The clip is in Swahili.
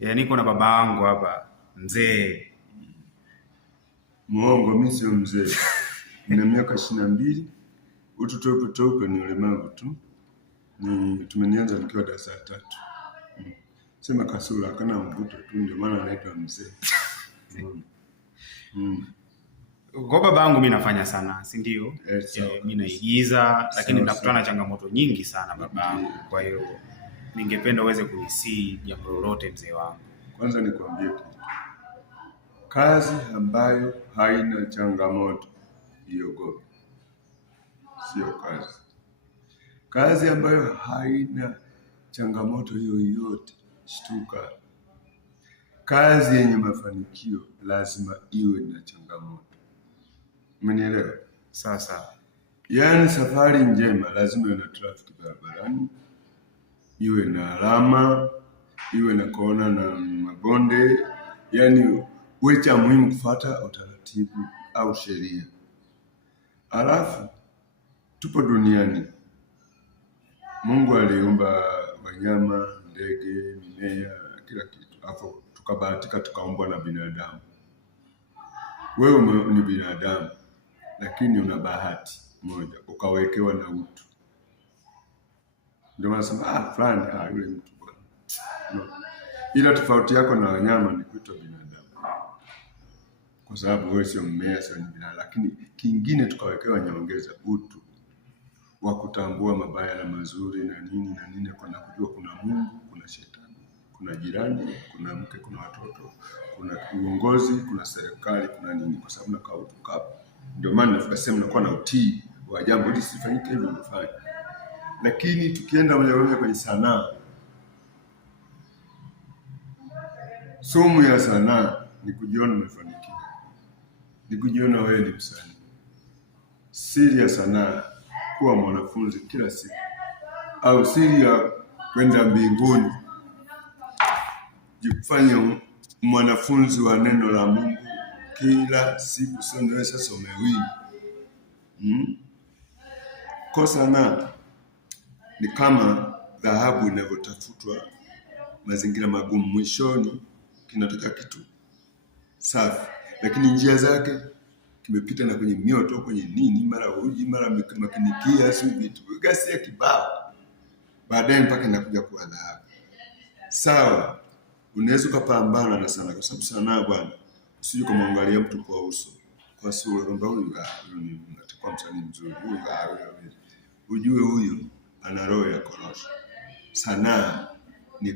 Niko na baba yangu hapa mzee. Muongo, mimi sio mzee. Nina miaka 22. Utoto ni ulemavu tu. Tumenianza nikiwa darasa la 3. Sema kasula kana mvuto tu, ndio maana anaitwa mzee. Kwa baba yangu mimi nafanya sana, si ndio? Mimi naigiza, lakini nakutana na changamoto nyingi sana baba yangu. Kwa hiyo ningependa uweze kunisii jambo lolote mzee wangu. Kwanza nikwambie kazi ambayo haina changamoto iogope. Sio kazi. Kazi ambayo haina changamoto yoyote, shtuka. Kazi yenye mafanikio lazima iwe na changamoto. Umenielewa? Sasa yaani safari njema lazima iwe na trafiki barabarani, iwe na alama, iwe na kona na mabonde, yaani cha muhimu kufuata utaratibu au sheria. Alafu tupo duniani. Mungu aliumba wanyama, ndege, mimea, kila kitu. Hapo tukabahatika tukaumbwa na binadamu. Wewe ni binadamu, lakini una bahati moja, ukawekewa na utu. Ndio maana nasema fulani yule mtu bwana. No. Ila tofauti yako na wanyama ni kuitwa binadamu. Kwa sababu wewe sio mmea, sio binadamu, lakini kingine tukawekewa nyongeza, utu wa kutambua mabaya na mazuri na nini, kuna kujua kuna Mungu, kuna shetani, kuna jirani, kuna mke, kuna watoto, kuna uongozi, kuna serikali, kuna nini, kwa sababu na kautu kapo. Ndio maana tunasema nakuwa na utii wa jambo hili sifanyike hivyo mfanye. Lakini tukienda moja kwenye sanaa, somo ya sanaa ni kujiona umefanikiwa, ni kujiona wewe ni msanii. Siri ya sanaa kuwa mwanafunzi kila siku, au siri ya kwenda mbinguni jifanye mwanafunzi wa neno la Mungu kila siku. Sio ndio sasa umewini. Kwa sanaa ni kama dhahabu inavyotafutwa mazingira magumu, mwishoni kinatoka kitu safi, lakini njia zake kimepita na kwenye mioto, kwenye nini, mara uji, mara makinikia, si vitu gasi ya kibao, baadaye mpaka inakuja kuwa dhahabu. Sawa, unaweza kupambana na sanaa, kwa sababu sanaa bwana, usije kumwangalia mtu kwa uso, kwa sura, kwamba huyu ni atakuwa msanii mzuri, huyu ujue huyu ana roho ya korosho. Sanaa ni